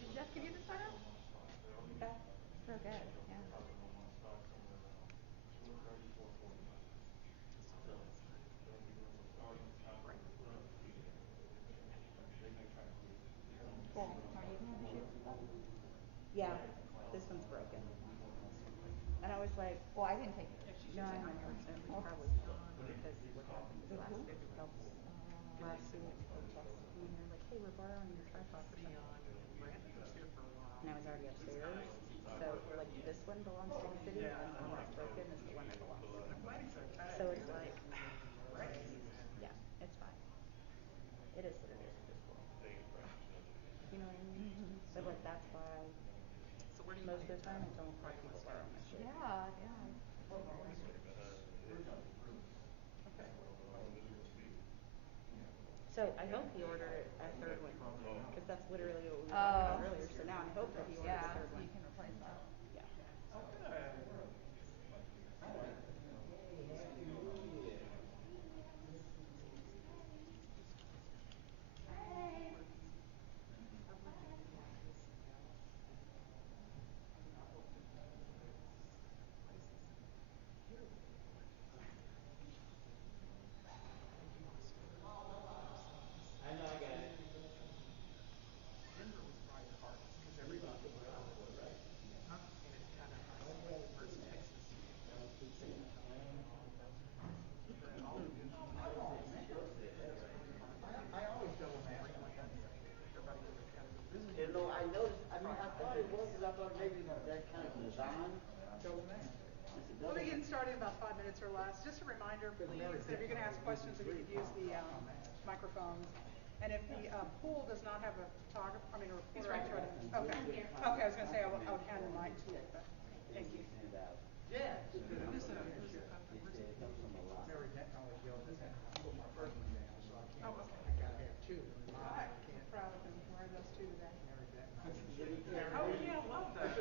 Did Jeff give you the sweater? Okay. So good. Yeah. Good. Are you having shoes and stuff? Yeah. This one's broken. And I was like, well, I didn't take it. No, I haven't hurt it. We probably should because what happened is last week we helped last week they texted me and they're like, hey, we're borrowing your tripod for something. And I was already upstairs. So like this one belongs to the city and the one that's broken is the one that belongs to me. So it's like yeah, it's fine. It is what it is at this point. You know what I mean? But like that's why most of the time I don't let people borrow my shit. Yeah, yeah. So I hope he ordered a third one because that's literally what we were talking about earlier. So now I hope that he orders a third one. You can replace that. Yeah. I noticed. I mean, I thought it was because I thought maybe that kind of design. We'll be getting started in about 5 minutes or less. Just a reminder, please, that if you're going to ask questions, that you could use the microphones. And if the pool does not have a photographer, I mean a reporter, I'll try to. Okay. Okay, I was going to say I would hand the mic to you, but thank you. Yeah. Oh, okay. I gotta have two. I'm proud of him. Wearing those two today. Oh yeah, I love those.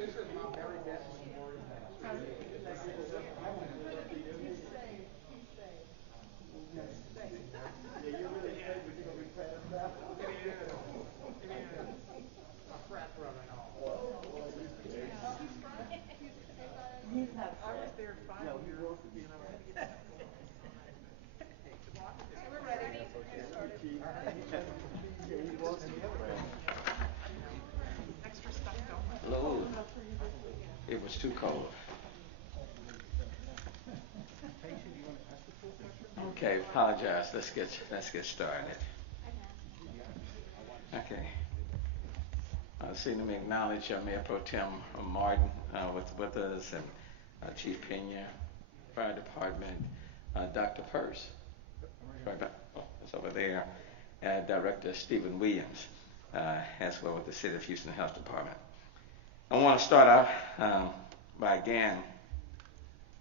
This is my Mary Beth memorial. He's saved. He's saved. Saved. Yeah, you're really safe, but you're gonna be passed out. It is. My frat brother and all. Oh, boy, he's great. Oh, he's from. He's not I was sick. there 5 No, he years. wants to be fast. So we're ready. Get started. Yeah, he wants to be fast. Extra stuff going. Hello. It was too cold. Okay, apologize. Let's get started. Okay. See, let me acknowledge Mayor Pro Tem Martin with us, and Chief Pena, Fire Department, Dr. Purse, it's over there, and Director Stephen Williams, as well with the City of Houston Health Department. I want to start out by again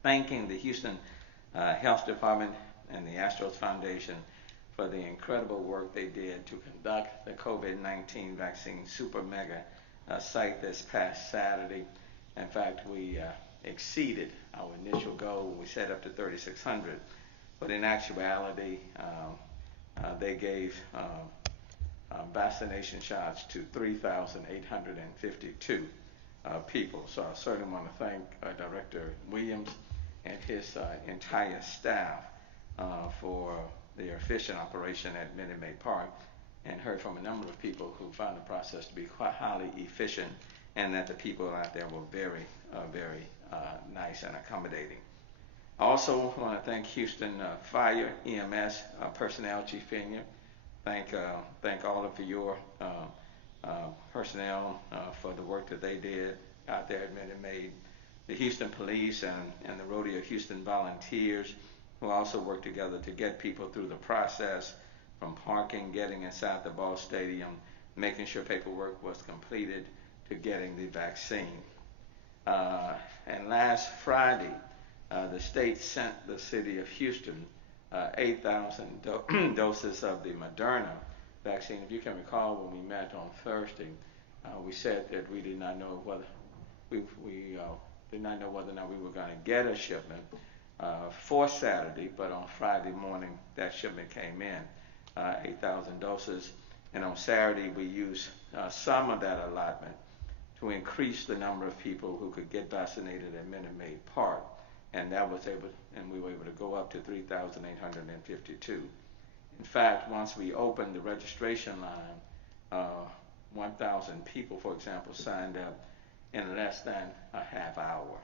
thanking the Houston Health Department and the Astros Foundation for the incredible work they did to conduct the COVID-19 vaccine super mega site this past Saturday. In fact, we exceeded our initial goal. We set up to 3,600, but in actuality, they gave vaccination shots to 3,852 people. So I certainly want to thank Director Williams and his entire staff for their efficient operation at Minute Maid Park, and heard from a number of people who found the process to be quite highly efficient, and that the people out there were very, very nice and accommodating. I also want to thank Houston Fire EMS personnel, Chief Pena. Thank all of your personnel for the work that they did out there at Minute Maid. The Houston Police and the Rodeo Houston volunteers, who also worked together to get people through the process, from parking, getting inside the ball stadium, making sure paperwork was completed, to getting the vaccine. And last Friday, the state sent the city of Houston 8,000 doses of the Moderna vaccine. If you can recall, when we met on Thursday, we said that we did not know whether we did not know whether or not we were going to get a shipment for Saturday, but on Friday morning that shipment came in, 8,000 doses, and on Saturday we used some of that allotment to increase the number of people who could get vaccinated at Minute Maid Park, and we were able to go up to 3,852. In fact, once we opened the registration line, 1,000 people, for example, signed up in less than a half hour.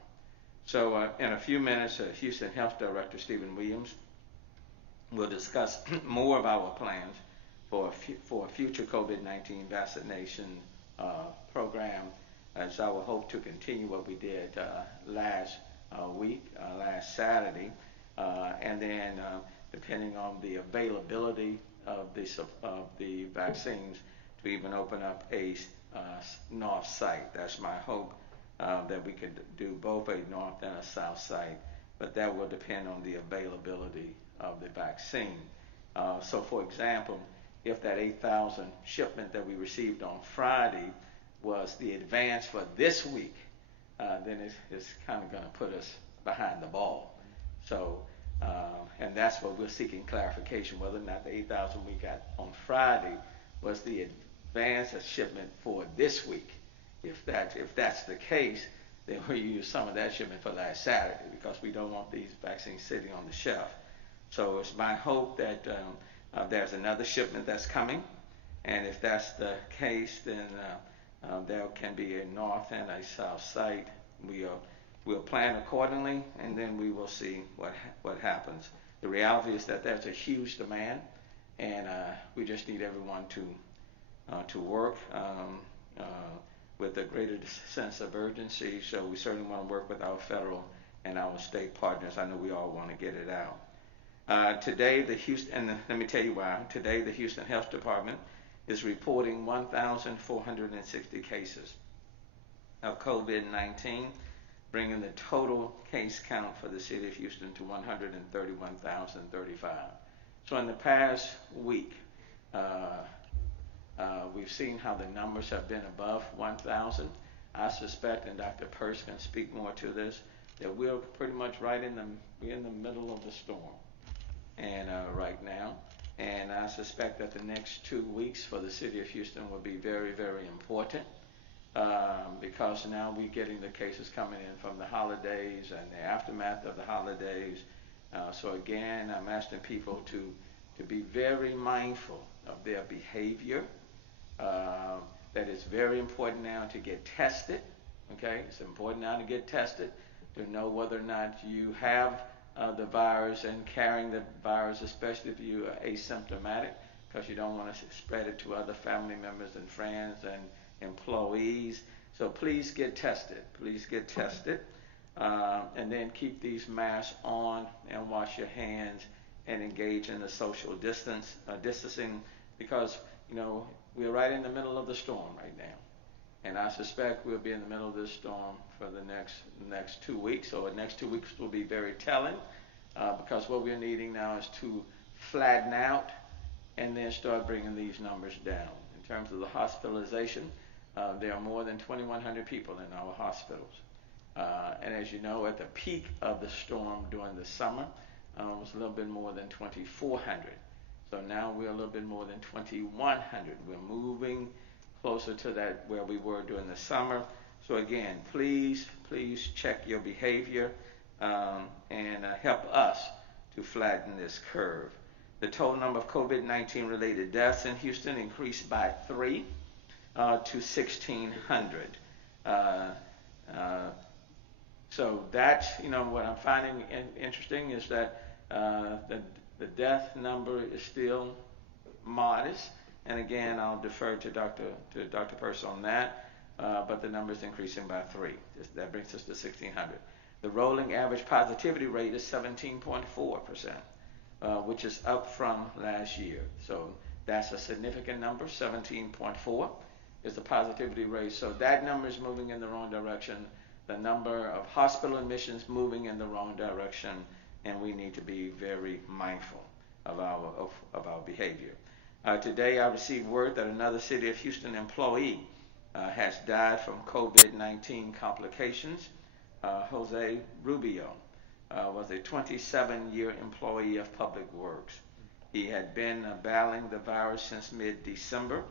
So in a few minutes, Houston Health Director Stephen Williams will discuss more of our plans for a future COVID-19 vaccination program. It's our hope to continue what we did last week, last Saturday, and then depending on the availability of the vaccines, to even open up a north site. That's my hope, that we could do both a north and a south site, but that will depend on the availability of the vaccine. So for example, if that 8,000 shipment that we received on Friday was the advance for this week, then it's kind of going to put us behind the ball. So, and that's what we're seeking clarification, whether or not the 8,000 we got on Friday was the advance of shipment for this week. If that's the case, then we'll use some of that shipment for last Saturday, because we don't want these vaccines sitting on the shelf. So it's my hope that there's another shipment that's coming, and if that's the case, then there can be a north and a south site. We'll plan accordingly, and then we will see what happens. The reality is that there's a huge demand, and we just need everyone to work with a greater sense of urgency. So we certainly want to work with our federal and our state partners. I know we all want to get it out. Today, and let me tell you why. Today, the Houston Health Department is reporting 1,460 cases of COVID-19, bringing the total case count for the city of Houston to 131,035. So in the past week, we've seen how the numbers have been above 1,000. I suspect, and Dr. Peirce can speak more to this, that we're pretty much we're in the middle of the storm, and right now. And I suspect that the next 2 weeks for the city of Houston will be very, very important, because now we're getting the cases coming in from the holidays and the aftermath of the holidays. So again, I'm asking people to be very mindful of their behavior. That it's very important now to get tested. Okay, it's important now to get tested to know whether or not you have the virus and carrying the virus, especially if you are asymptomatic, because you don't want to spread it to other family members and friends and employees. So please get tested. Please get tested. And then keep these masks on and wash your hands and engage in the social distancing, because, we're right in the middle of the storm right now. And I suspect we'll be in the middle of this storm for the next 2 weeks. So the next 2 weeks will be very telling, because what we're needing now is to flatten out and then start bringing these numbers down. In terms of the hospitalization, there are more than 2,100 people in our hospitals. And as you know, at the peak of the storm during the summer, it was a little bit more than 2,400. So now we're a little bit more than 2,100. We're moving closer to that where we were during the summer. So again, please check your behavior and help us to flatten this curve. The total number of COVID-19 related deaths in Houston increased by 3 to 1,600. So that's, what I'm finding interesting is that the death number is still modest. And again, I'll defer to Dr. Peirce on that, but the number is increasing by 3. That brings us to 1,600. The rolling average positivity rate is 17.4%, which is up from last year. So that's a significant number. 17.4 is the positivity rate. So that number is moving in the wrong direction. the number of hospital admissions moving in the wrong direction, and we need to be very mindful of our behavior. Today I received word that another City of Houston employee has died from COVID-19 complications. Jose Rubio was a 27-year employee of Public Works. He had been battling the virus since mid-December,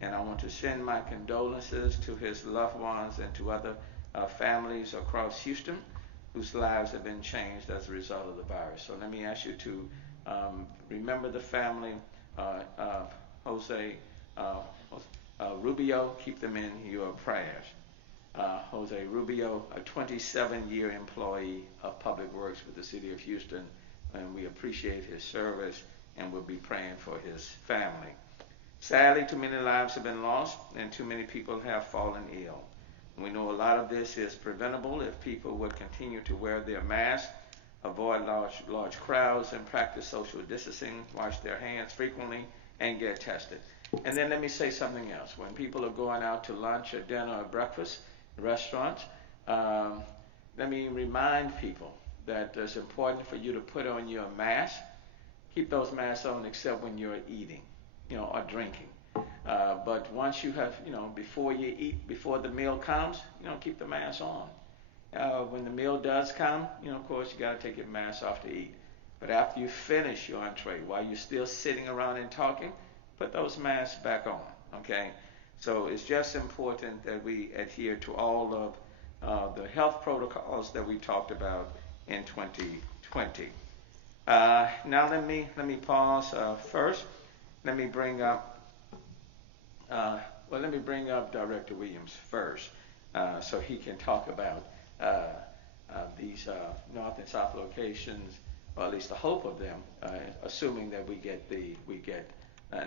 and I want to send my condolences to his loved ones and to other families across Houston whose lives have been changed as a result of the virus. So let me ask you to remember the family, Jose Rubio, keep them in your prayers. Jose Rubio, a 27-year employee of Public Works with the City of Houston, and we appreciate his service and we'll be praying for his family. Sadly, too many lives have been lost and too many people have fallen ill. We know a lot of this is preventable if people would continue to wear their masks, avoid large crowds, and practice social distancing, wash their hands frequently, and get tested. And then let me say something else. When people are going out to lunch or dinner or breakfast, restaurants, let me remind people that it's important for you to put on your mask. Keep those masks on except when you're eating, or drinking. But once you have, before you eat, before the meal comes, keep the mask on. When the meal does come, of course, you got to take your mask off to eat. But after you finish your entree, while you're still sitting around and talking, put those masks back on, okay? So it's just important that we adhere to all of the health protocols that we talked about in 2020. Now let me pause first. Let me bring up Director Williams first, so he can talk about these North and South locations, or at least the hope of them, assuming that we get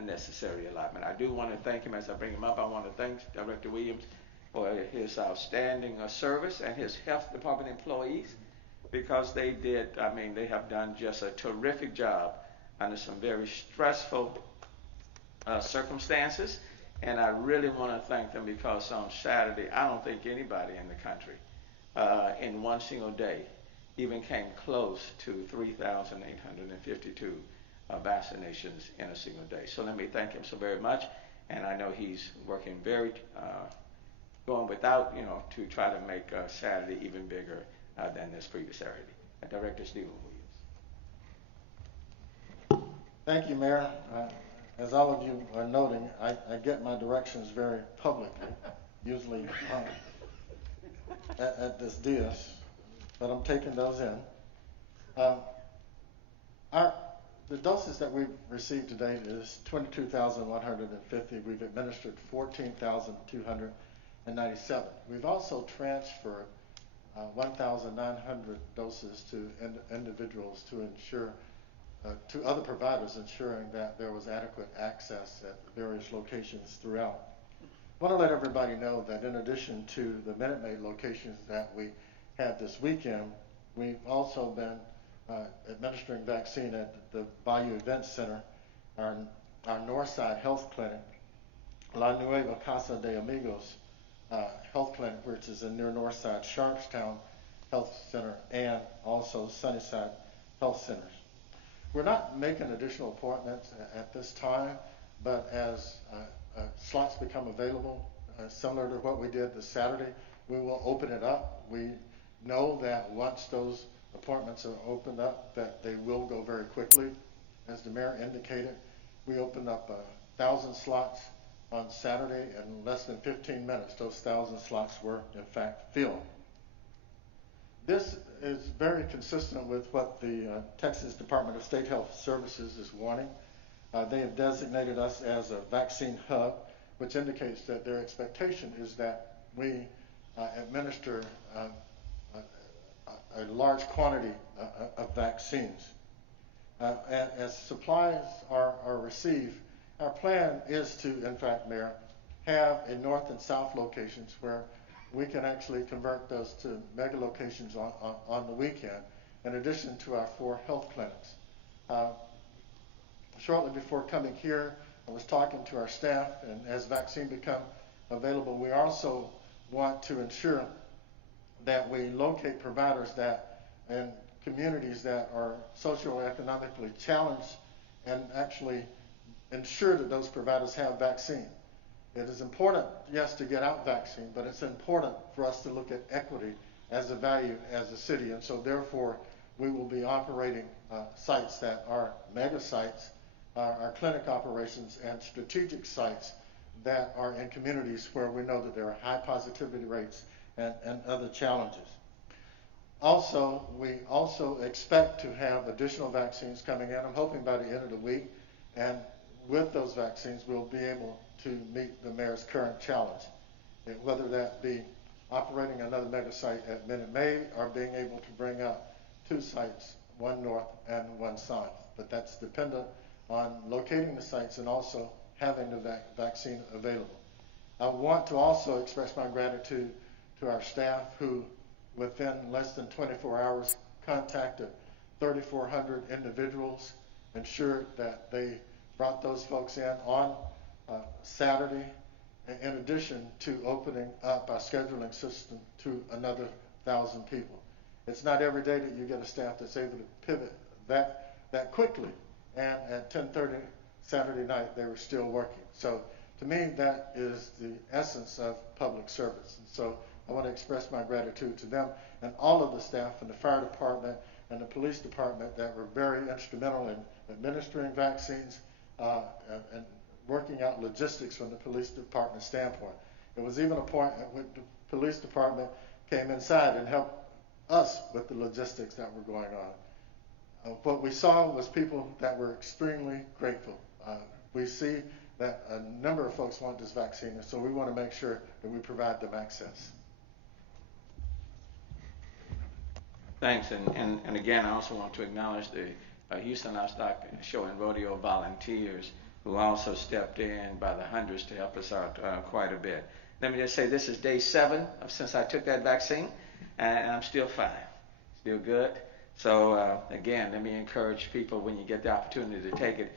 necessary allotment. I do want to thank him as I bring him up. I want to thank Director Williams for his outstanding service and his health department employees, because they have done just a terrific job under some very stressful circumstances. And I really want to thank them because on Saturday, I don't think anybody in the country in one single day even came close to 3,852 vaccinations in a single day. So let me thank him so very much. And I know he's working going without, to try to make Saturday even bigger than this previous Saturday. Director Stephen Williams. Thank you, Mayor. As all of you are noting, I get my directions very publicly, usually at this dais, but I'm taking those in. The doses that we've received today is 22,150. We've administered 14,297. We've also transferred 1,900 doses to individuals to ensure, to other providers, ensuring that there was adequate access at various locations throughout. I want to let everybody know that in addition to the Minute Maid locations that we had this weekend, we've also been administering vaccine at the Bayou Event Center, our Northside Health Clinic, La Nueva Casa de Amigos Health Clinic, which is in near Northside, Sharpstown Health Center, and also Sunnyside Health Centers. We're not making additional appointments at this time, but as slots become available, similar to what we did this Saturday, we will open it up. We know that once those appointments are opened up, that they will go very quickly. As the mayor indicated, we opened up 1,000 slots on Saturday, and in less than 15 minutes, those 1,000 slots were in fact filled. This is very consistent with what the Texas Department of State Health Services is wanting. They have designated us as a vaccine hub, which indicates that their expectation is that we administer a large quantity of vaccines. As supplies are received, our plan is to, in fact, Mayor, have a north and south locations where we can actually convert those to mega locations on the weekend, in addition to our 4 health clinics. Shortly before coming here, I was talking to our staff, and as vaccine become available, we also want to ensure that we locate providers that in communities that are socioeconomically challenged and actually ensure that those providers have vaccine. It is important, yes, to get out vaccine, but it's important for us to look at equity as a value as a city. And so therefore, we will be operating sites that are mega sites, our clinic operations, and strategic sites that are in communities where we know that there are high positivity rates and other challenges. Also, we also expect to have additional vaccines coming in. I'm hoping by the end of the week. And with those vaccines, we'll be able to meet the mayor's current challenge, whether that be operating another mega site at Minute Maid or being able to bring up 2 sites, one north and one south. But that's dependent on locating the sites and also having the vaccine available. I want to also express my gratitude to our staff who, within less than 24 hours, contacted 3,400 individuals, ensured that they brought those folks in on Saturday, in addition to opening up our scheduling system to another 1,000 people. It's not every day that you get a staff that's able to pivot that quickly, and at 10:30 Saturday night they were still working. So to me, that is the essence of public service. And so I want to express my gratitude to them and all of the staff in the fire department and the police department that were very instrumental in administering vaccines and working out logistics from the police department standpoint. There was even a point at which the police department came inside and helped us with the logistics that were going on. What we saw was people that were extremely grateful. We see that a number of folks want this vaccine, and so we want to make sure that we provide them access. Thanks, and again, I also want to acknowledge the Houston Livestock Show and Rodeo volunteers who also stepped in by the hundreds to help us out quite a bit. Let me just say this is day 7 since I took that vaccine, and I'm still fine, still good. So again, let me encourage people, when you get the opportunity to take it,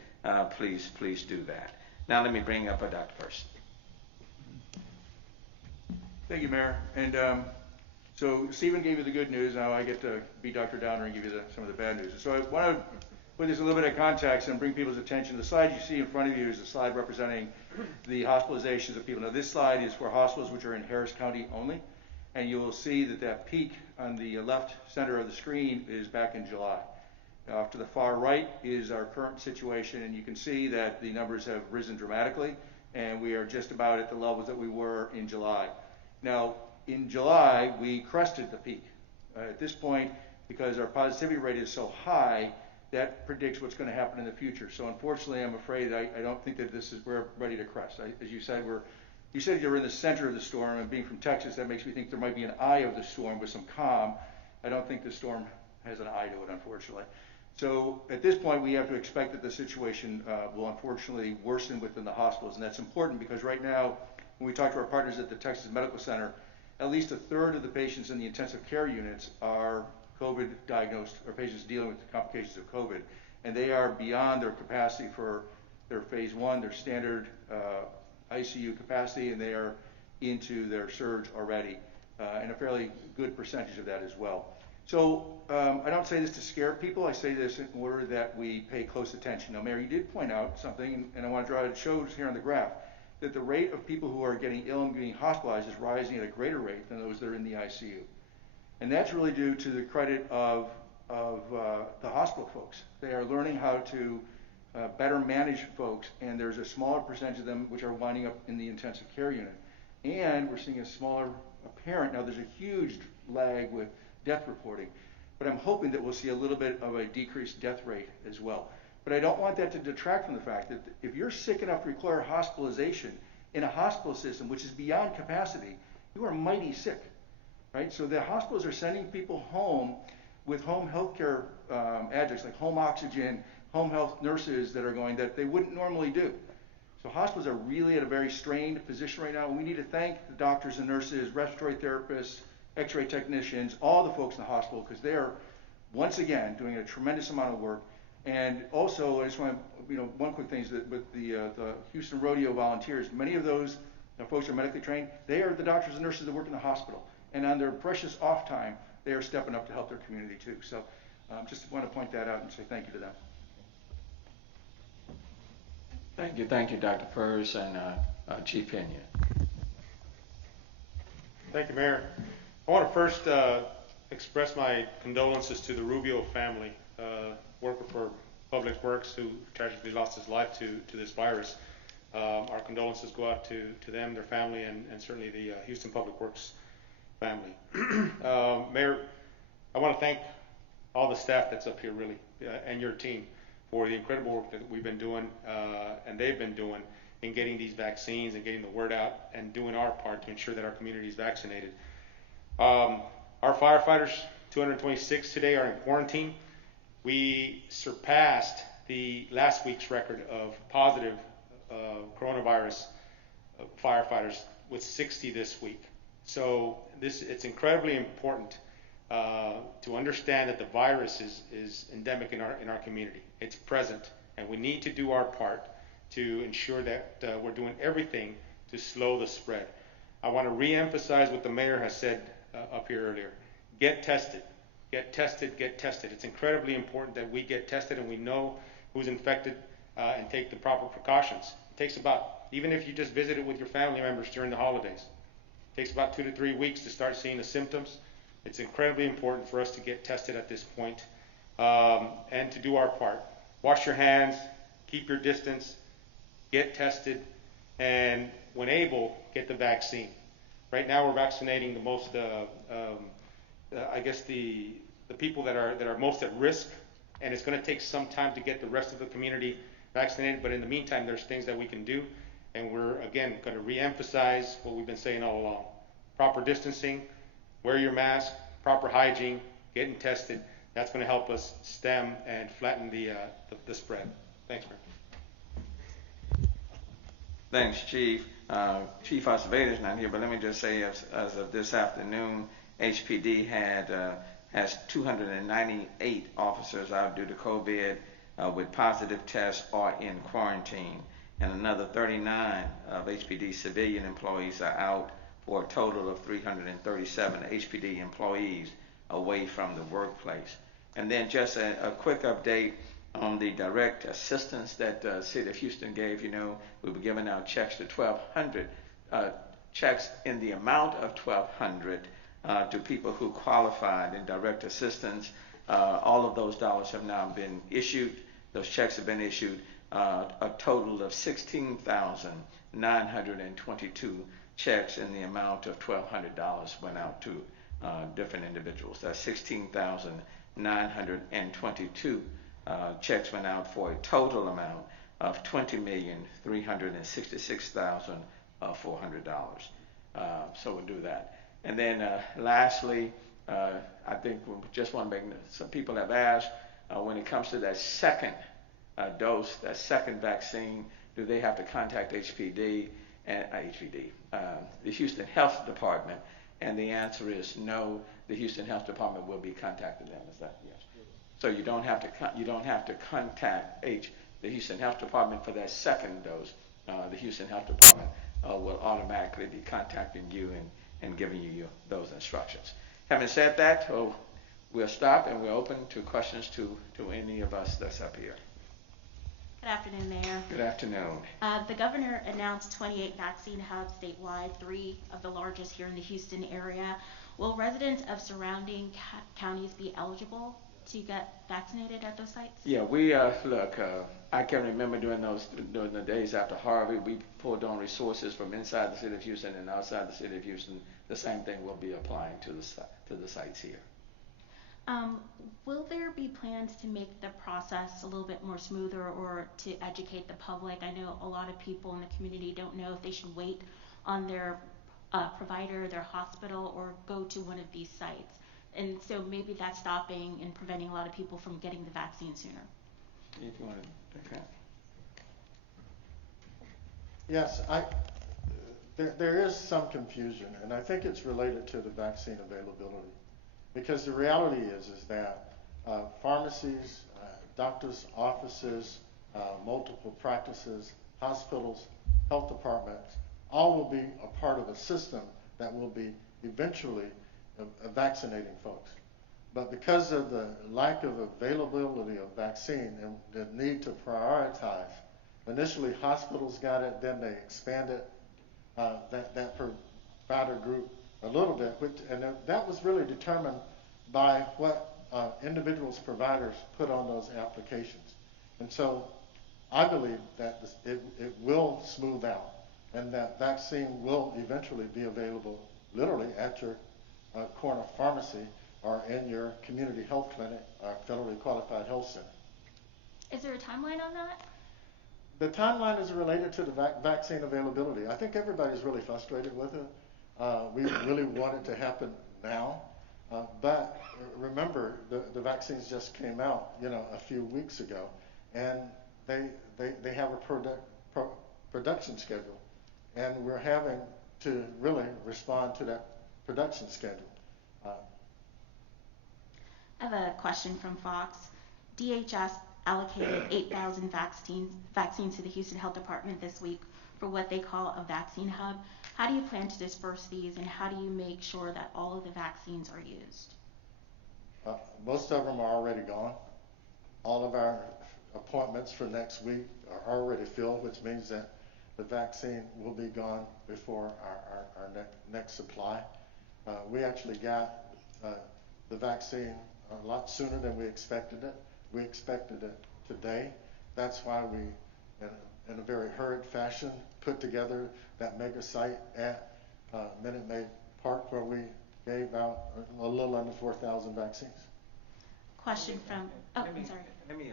please do that. Now let me bring up Dr. Pearce. Thank you, Mayor. And so Stephen gave you the good news. Now I get to be Dr. Downer and give you some of the bad news. So I want to put this a little bit of context and bring people's attention. The slide you see in front of you is a slide representing the hospitalizations of people. Now this slide is for hospitals which are in Harris County only. And you will see that peak on the left center of the screen is back in July. Off to the far right is our current situation, and you can see that the numbers have risen dramatically, and we are just about at the levels that we were in July. Now, in July, we crested the peak. At this point, because our positivity rate is so high, that predicts what's going to happen in the future. So unfortunately, I'm afraid I don't think that we're ready to crest. As you said, you said you're in the center of the storm, and being from Texas, that makes me think there might be an eye of the storm with some calm. I don't think the storm has an eye to it, unfortunately. So at this point, we have to expect that the situation will unfortunately worsen within the hospitals, and that's important because right now, when we talk to our partners at the Texas Medical Center, at least a third of the patients in the intensive care units are COVID diagnosed, or patients dealing with the complications of COVID, and they are beyond their capacity for their phase 1, their standard ICU capacity, and they are into their surge already, and a fairly good percentage of that as well. So I don't say this to scare people. I say this in order that we pay close attention. Now, Mayor, you did point out something, and I want to draw it shows here on the graph, that the rate of people who are getting ill and getting hospitalized is rising at a greater rate than those that are in the ICU. And that's really due to the credit of the hospital folks. They are learning how to better manage folks, and there's a smaller percentage of them which are winding up in the intensive care unit. And we're seeing a smaller apparent, now there's a huge lag with death reporting, but I'm hoping that we'll see a little bit of a decreased death rate as well. But I don't want that to detract from the fact that if you're sick enough to require hospitalization in a hospital system which is beyond capacity, you are mighty sick, right? So the hospitals are sending people home with home health care adjuncts like home oxygen, home health nurses that are going that they wouldn't normally do. So hospitals are really at a very strained position right now, and we need to thank the doctors and nurses, respiratory therapists, x-ray technicians, all the folks in the hospital, because they are, once again, doing a tremendous amount of work. And also, I just want to, one quick thing is that with the Houston Rodeo volunteers, many of those folks are medically trained. They are the doctors and nurses that work in the hospital. and on their precious off time, they are stepping up to help their community too. So just want to point that out and say thank you to them. Thank you, Dr. Purse and Chief Pena. Thank you, Mayor. I want to first express my condolences to the Rubio family, worker for Public Works, who tragically lost his life to this virus. Our condolences go out to them, their family, and certainly the Houston Public Works family. Mayor, I want to thank all the staff that's up here, really, and your team for the incredible work that we've been doing and they've been doing in getting these vaccines and getting the word out and doing our part to ensure that our community is vaccinated. Our firefighters, 226 today, are in quarantine. We surpassed the last week's record of positive coronavirus firefighters with 60 this week. So it's incredibly important to understand that the virus is endemic in our community. It's present, and we need to do our part to ensure that we're doing everything to slow the spread. I want to re-emphasize what the mayor has said up here earlier. Get tested. Get tested, get tested. It's incredibly important that we get tested and we know who's infected and take the proper precautions. It takes about, even if you just visit it with your family members during the holidays, it takes about 2 to 3 weeks to start seeing the symptoms. It's incredibly important for us to get tested at this point and to do our part. Wash your hands, keep your distance, get tested, and when able, get the vaccine. Right now we're vaccinating the most, I guess the people that are most at risk, and it's going to take some time to get the rest of the community vaccinated, but in the meantime there's things that we can do, and we're again going to re-emphasize what we've been saying all along. Proper distancing, wear your mask, proper hygiene, getting tested. That's going to help us stem and flatten the spread. Thanks, Mayor. Thanks, Chief. Chief Acevedo's not here, but let me just say as of this afternoon, HPD has 298 officers out due to COVID with positive tests or in quarantine, and another 39 of HPD civilian employees are out, for a total of 337 HPD employees away from the workplace. And then just a quick update on the direct assistance that the City of Houston gave. You know, we were giving out checks to 1,200, checks in the amount of 1,200 to people who qualified in direct assistance. All of those dollars have now been issued. Those checks have been issued. A total of 16,922 checks in the amount of $1,200 went out to different individuals. That's 16,922 checks went out for a total amount of $20,366,400. So we'll do that. And then lastly, I think we just want to make, some people have asked, when it comes to that second dose, that second vaccine, do they have to contact HPD and the Houston Health Department? And the answer is no. The Houston Health Department will be contacting them. Is that yes? So you don't have to contact the Houston Health Department for that second dose. The Houston Health Department will automatically be contacting you and giving you those instructions. Having said that, we'll stop and we're open to questions to any of us that's up here. Good afternoon, Mayor. Good afternoon. The governor announced 28 vaccine hubs statewide, 3 of the largest here in the Houston area. Will residents of surrounding counties be eligible to get vaccinated at those sites? Yeah, we look. I can remember during the days after Harvey, we pulled on resources from inside the City of Houston and outside the City of Houston. The same thing will be applying to the sites here. Will there be plans to make the process a little bit more smoother or to educate the public? I know a lot of people in the community don't know if they should wait on their provider, their hospital, or go to one of these sites. And so maybe that's stopping and preventing a lot of people from getting the vaccine sooner. If you want to, okay. Yes, there is some confusion, and I think it's related to the vaccine availability. Because the reality is that pharmacies, doctors' offices, multiple practices, hospitals, health departments, all will be a part of a system that will be eventually vaccinating folks. But because of the lack of availability of vaccine and the need to prioritize, initially hospitals got it, then they expanded that provider group a little bit, and that was really determined by what individuals, providers put on those applications. And so I believe that it will smooth out, and that vaccine will eventually be available literally at your corner pharmacy or in your community health clinic or federally qualified health center. Is there a timeline on that? The timeline is related to the vaccine availability. I think everybody's really frustrated with it. We really want it to happen now. But remember, the vaccines just came out, a few weeks ago, and they have a production schedule, and we're having to really respond to that production schedule. I have a question from Fox. DHS allocated 8,000 vaccines to the Houston Health Department this week for what they call a vaccine hub. How do you plan to disperse these, and how do you make sure that all of the vaccines are used? Most of them are already gone. All of our appointments for next week are already filled, which means that the vaccine will be gone before our next supply. We actually got the vaccine a lot sooner than we expected it. We expected it today. That's why we, in a very hurried fashion, put together that mega site at Minute Maid Park, where we gave out a little under 4,000 vaccines. Question from, I'm sorry. Let me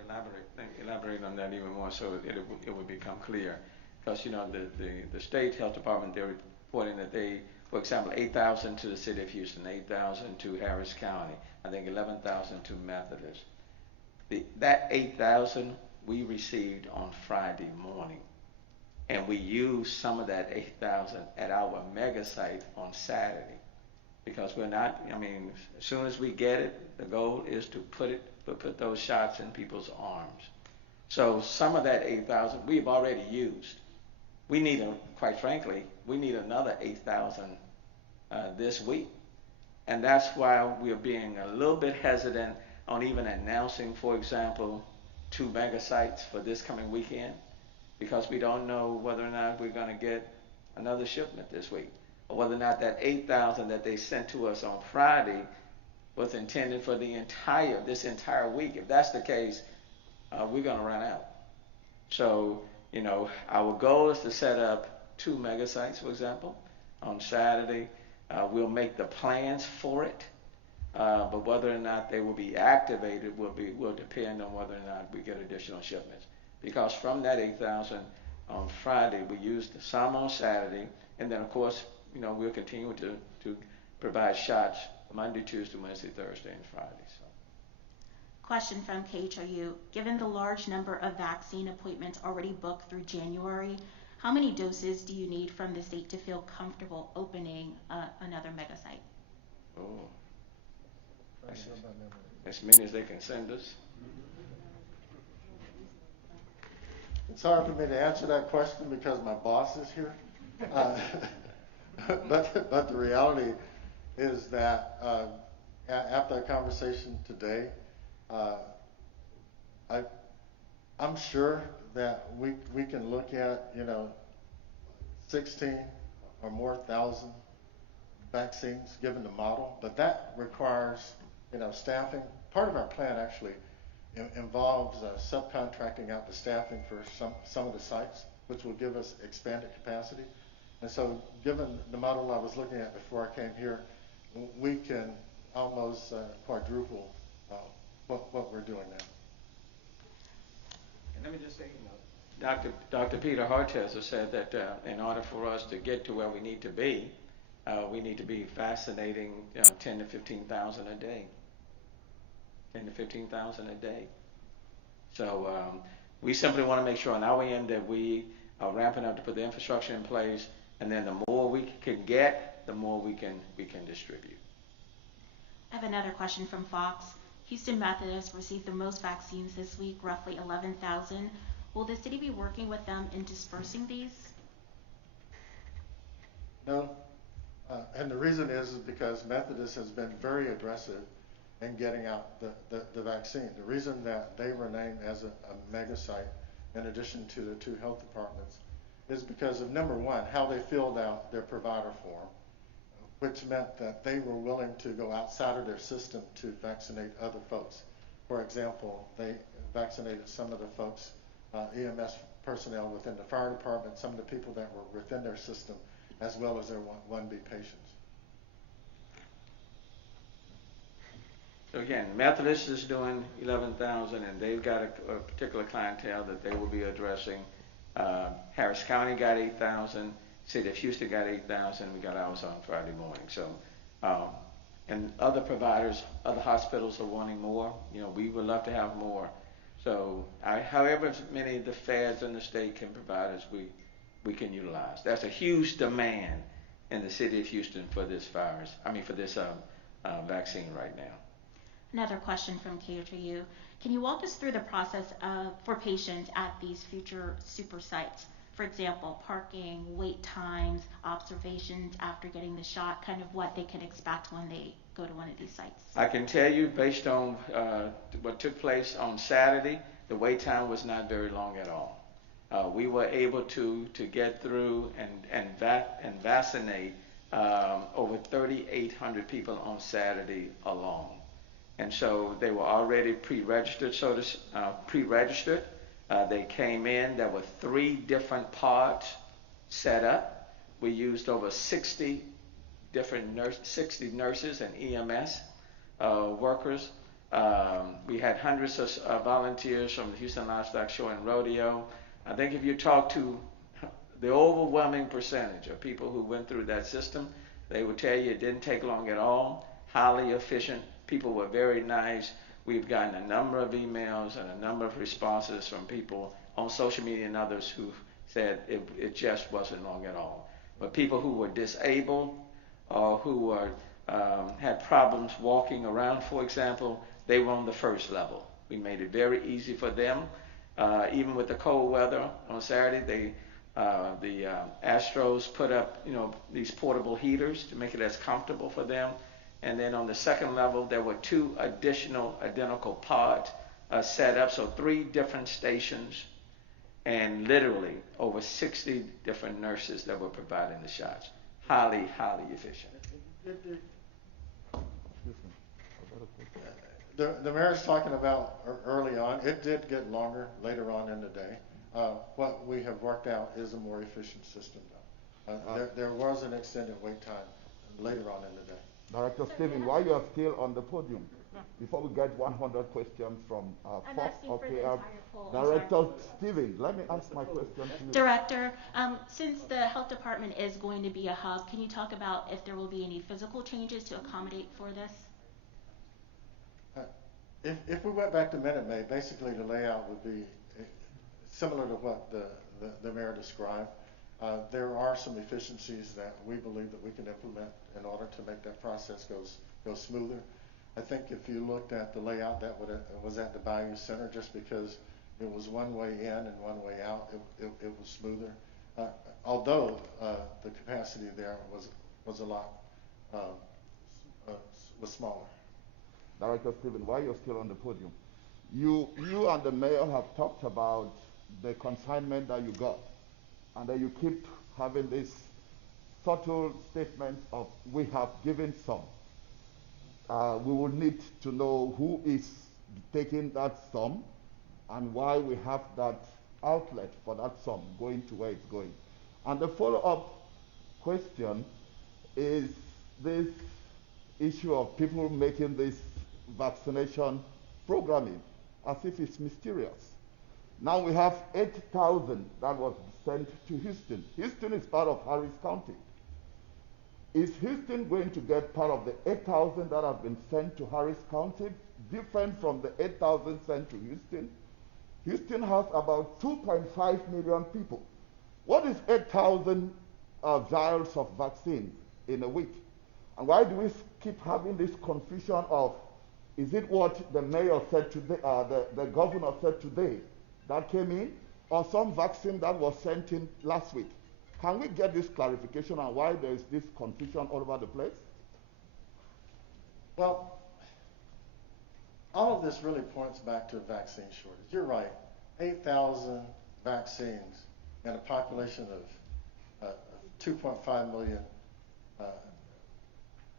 elaborate on that even more so it would become clear. Because, the state health department, they're reporting that they, for example, 8,000 to the city of Houston, 8,000 to Harris County, I think 11,000 to Methodist. That 8,000 we received on Friday morning, and we used some of that 8,000 at our mega site on Saturday, because we're not, as soon as we get it, the goal is to put those shots in people's arms. So some of that 8,000 we've already used. We need, quite frankly, we need another 8,000 this week. And that's why we're being a little bit hesitant on even announcing, for example, 2 mega sites for this coming weekend, because we don't know whether or not we're going to get another shipment this week, or whether or not that 8,000 that they sent to us on Friday was intended for this entire week. If that's the case, we're going to run out. So, our goal is to set up 2 mega sites, for example, on Saturday. We'll make the plans for it, but whether or not they will be activated will depend on whether or not we get additional shipments. Because from that 8,000 on Friday, we used some on Saturday, and then of course, we'll continue to provide shots Monday, Tuesday, Wednesday, Thursday, and Friday. So. Question from KHOU. Given the large number of vaccine appointments already booked through January, how many doses do you need from the state to feel comfortable opening another mega site? Oh, as many as they can send us. It's hard for me to answer that question because my boss is here. But the reality is that after a conversation today, I'm sure that we can look at 16 or more thousand vaccines given the model, but that requires staffing. Part of our plan actually involves subcontracting out the staffing for some of the sites, which will give us expanded capacity. And so given the model I was looking at before I came here, we can almost quadruple what we're doing now. And let me just say, Dr. Peter Hartez has said that in order for us to get to where we need to be vaccinating 10 to 15,000 a day. 10 to 15,000 a day. So we simply want to make sure on our end that we are ramping up to put the infrastructure in place, and then the more we can get, the more we can distribute. I have another question from Fox. Houston Methodist received the most vaccines this week, roughly 11,000. Will the city be working with them in dispersing these? No, And the reason is because Methodist has been very aggressive in getting out the vaccine. The reason that they were named as a mega site, in addition to the two health departments, is because of, number one, how they filled out their provider form, which meant that they were willing to go outside of their system to vaccinate other folks. For example, they vaccinated some of the folks, EMS personnel within the fire department, some of the people that were within their system, as well as their 1B patients. So again, Methodist is doing 11,000, and they've got a particular clientele that they will be addressing. Harris County got 8,000. City of Houston got 8,000. We got ours on Friday morning. So, and other providers, other hospitals are wanting more. You know, we would love to have more. So, however many of the feds in the state can provide us, we can utilize. That's a huge demand in the city of Houston for this virus. I mean, for this vaccine right now. Another question from KOTU. Can you walk us through the process for patients at these future super sites? For example, parking, wait times, observations after getting the shot, kind of what they can expect when they go to one of these sites. I can tell you, based on what took place on Saturday, the wait time was not very long at all. We were able to get through and vaccinate over 3,800 people on Saturday alone. And so they were already pre-registered, they came in. There were 3 different pods set up. We used over 60 nurses and EMS workers. We had hundreds of volunteers from the Houston Livestock Show and Rodeo. I think if you talk to the overwhelming percentage of people who went through that system, they would tell you it didn't take long at all, highly efficient. People were very nice. We've gotten a number of emails and a number of responses from people on social media and others who said it just wasn't long at all. But people who were disabled or who had problems walking around, for example, they were on the first level. We made it very easy for them. Even with the cold weather on Saturday, the Astros put up, these portable heaters to make it as comfortable for them. And then on the second level, there were 2 additional identical pods set up, so 3 different stations, and literally over 60 different nurses that were providing the shots. Highly, highly efficient. The mayor's talking about early on. It did get longer later on in the day. What we have worked out is a more efficient system, though. There was an extended wait time later on in the day. Director Stephen, while you are still on the podium, before we get 100 questions from Director Stephen, let me ask my question to you. Director, since the health department is going to be a hub, can you talk about if there will be any physical changes to accommodate for this? If we went back to Minute Maid, basically the layout would be similar to what the mayor described. There are some efficiencies that we believe that we can implement in order to make that process go smoother. I think if you looked at the layout that was at the Bayou Center, just because it was one way in and one way out, it was smoother. Although the capacity there was a lot was smaller. Director Stephen, while you're still on the podium, you and the mayor have talked about the consignment that you got, and that you keep having this subtle statement of we have given some. We will need to know who is taking that sum and why we have that outlet for that sum going to where it's going. And the follow-up question is this issue of people making this vaccination programming as if it's mysterious. Now we have 8,000 that was sent to Houston. Houston is part of Harris County. Is Houston going to get part of the 8,000 that have been sent to Harris County, different from the 8,000 sent to Houston? Houston has about 2.5 million people. What is 8,000 vials of vaccine in a week? And why do we keep having this confusion of, is it what the mayor said today, the governor said today that came in, or some vaccine that was sent in last week? Can we get this clarification on why there is this confusion all over the place? Well, all of this really points back to a vaccine shortage. You're right. 8,000 vaccines in a population of 2.5 million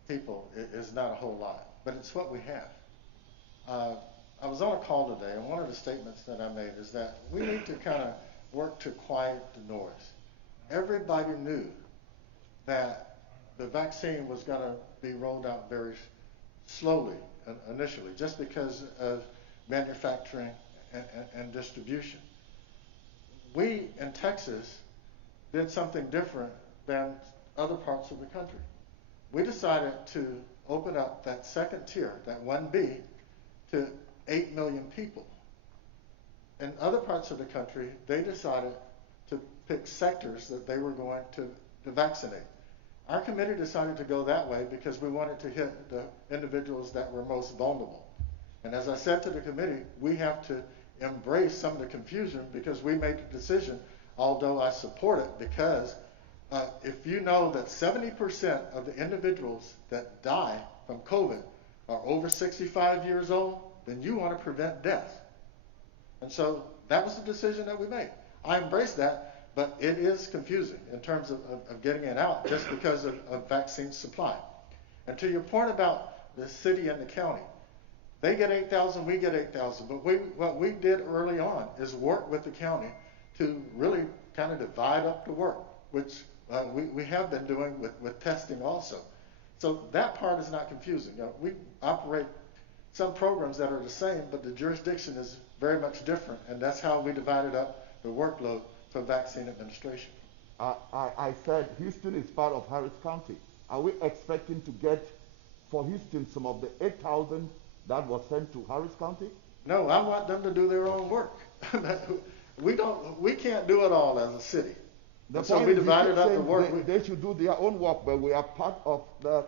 people is not a whole lot, but it's what we have. I was on a call today, and one of the statements that I made is that we need to kind of work to quiet the noise. Everybody knew that the vaccine was going to be rolled out very slowly initially, just because of manufacturing and distribution. We in Texas did something different than other parts of the country. We decided to open up that second tier, that 1B, to 8 million people. In other parts of the country, they decided to pick sectors that they were going to vaccinate. Our committee decided to go that way because we wanted to hit the individuals that were most vulnerable. And as I said to the committee, we have to embrace some of the confusion because we made the decision, although I support it, because if you know that 70% of the individuals that die from COVID are over 65 years old, then you want to prevent death. And so that was the decision that we made. I embrace that, but it is confusing in terms of getting it out just because of vaccine supply. And to your point about the city and the county, they get 8,000, we get 8,000. But what we did early on is work with the county to really kind of divide up the work, which we have been doing with testing also. So that part is not confusing. We operate some programs that are the same, but the jurisdiction is very much different, and that's how we divided up the workload for vaccine administration. I said Houston is part of Harris County. Are we expecting to get, for Houston, some of the 8,000 that was sent to Harris County? No, I want them to do their own work. We can't do it all as a city. So we divided up the work. They should do their own work, but we are part of the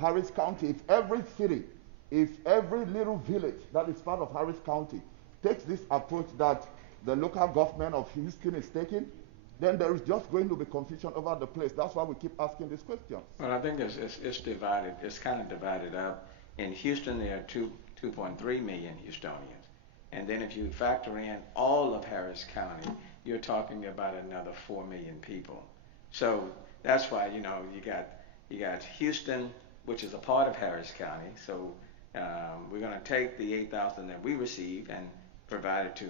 Harris County. If every city, if every little village that is part of Harris County takes this approach that the local government of Houston is taking, then there is just going to be confusion over the place. That's why we keep asking this question. Well, I think it's divided. It's kind of divided up. In Houston, there are 2.3 million Houstonians. And then if you factor in all of Harris County, you're talking about another 4 million people. So that's why, you got Houston, which is a part of Harris County. So we're going to take the 8,000 that we receive and provide it to,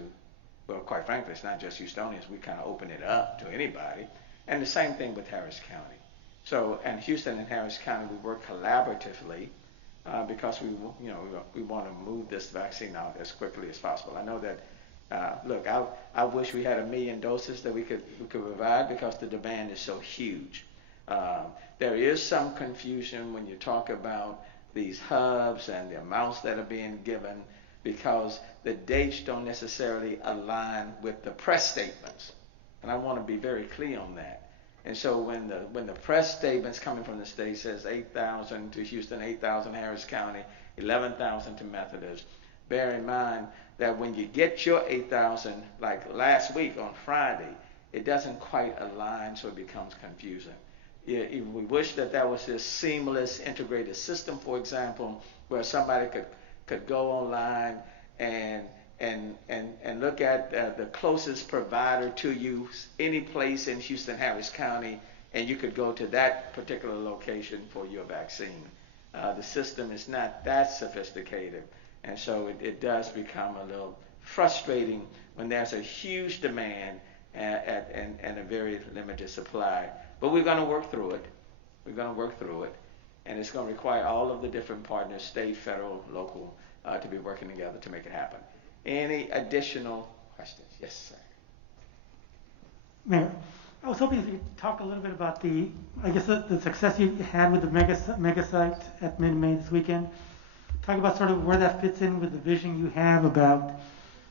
well, quite frankly, it's not just Houstonians. We kind of open it up to anybody. And the same thing with Harris County. So, and Houston and Harris County, we work collaboratively because we want to move this vaccine out as quickly as possible. I know that, look, I wish we had 1 million doses that we could provide because the demand is so huge. There is some confusion when you talk about these hubs and the amounts that are being given because the dates don't necessarily align with the press statements. And I want to be very clear on that. And so when the press statements coming from the state says 8,000 to Houston, 8,000 Harris County, 11,000 to Methodist, bear in mind that when you get your 8,000, like last week on Friday, it doesn't quite align, so it becomes confusing. We wish that was this seamless integrated system, for example, where somebody could go online and look at the closest provider to you, any place in Houston, Harris County, and you could go to that particular location for your vaccine. The system is not that sophisticated, and so it does become a little frustrating when there's a huge demand and a very limited supply. But we're going to work through it. We're going to work through it, and it's going to require all of the different partners, state, federal, local, to be working together to make it happen. Any additional questions? Yes, sir. Mayor, I was hoping if you could talk a little bit about the success you had with the mega site at Mid-May this weekend. Talk about sort of where that fits in with the vision you have about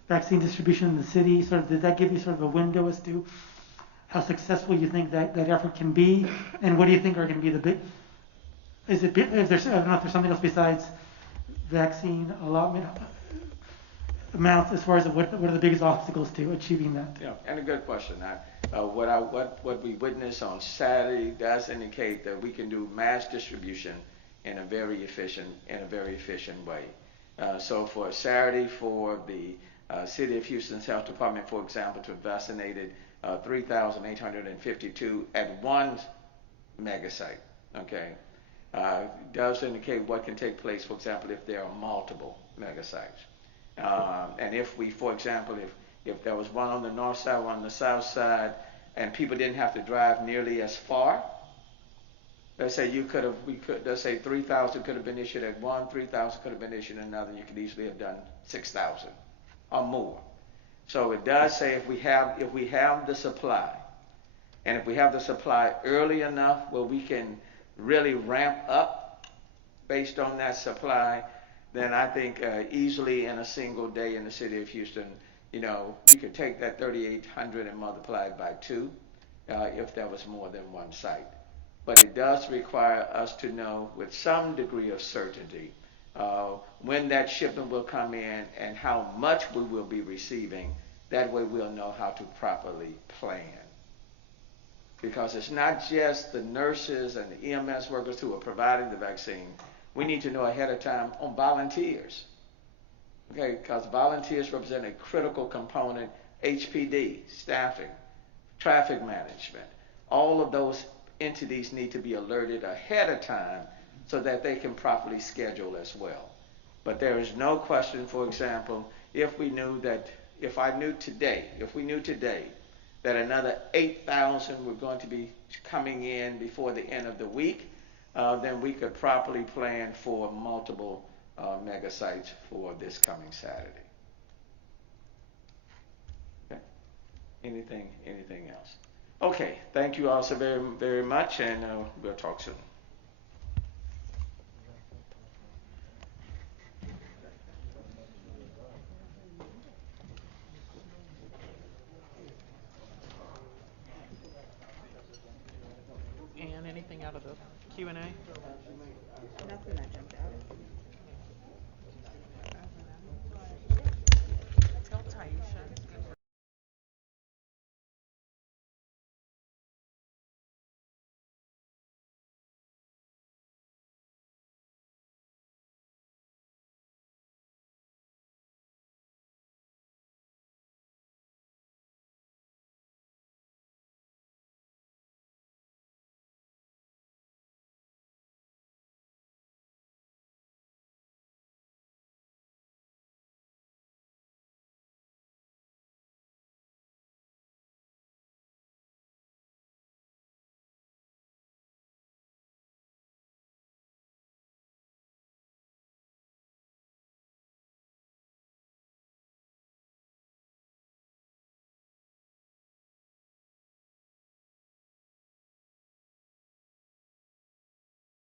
vaccine distribution in the city. Sort of, did that give you sort of a window as to how successful you think that effort can be? And what do you think are going to be the big? I don't know if there's something else besides vaccine allotment amounts as far as what are the biggest obstacles to achieving that? Yeah, and a good question. What we witnessed on Saturday does indicate that we can do mass distribution in a very efficient way. So for Saturday, for the City of Houston's Health Department, for example, to have vaccinated 3,852 at one mega site. Okay, does indicate what can take place, for example, if there are multiple mega sites. And if we, for example, if there was one on the north side, one on the south side, and people didn't have to drive nearly as far, let's say let's say 3,000 could have been issued at one, 3,000 could have been issued at another, you could easily have done 6,000 or more. So it does say if we have the supply, and if we have the supply early enough where we can really ramp up based on that supply, then I think easily in a single day in the City of Houston, you could take that 3,800 and multiply it by 2 if there was more than one site. But it does require us to know with some degree of certainty when that shipment will come in and how much we will be receiving. That way we'll know how to properly plan. Because it's not just the nurses and the EMS workers who are providing the vaccine. We need to know ahead of time on volunteers. Okay, because volunteers represent a critical component, HPD, staffing, traffic management. All of those entities need to be alerted ahead of time so that they can properly schedule as well. But there is no question, for example, if we knew today that another 8,000 were going to be coming in before the end of the week, then we could properly plan for multiple mega sites for this coming Saturday. Okay. Anything else? Okay. Thank you all so very, very much, and we'll talk soon. And anything out of the Q&A? Nothing that jumped out at me.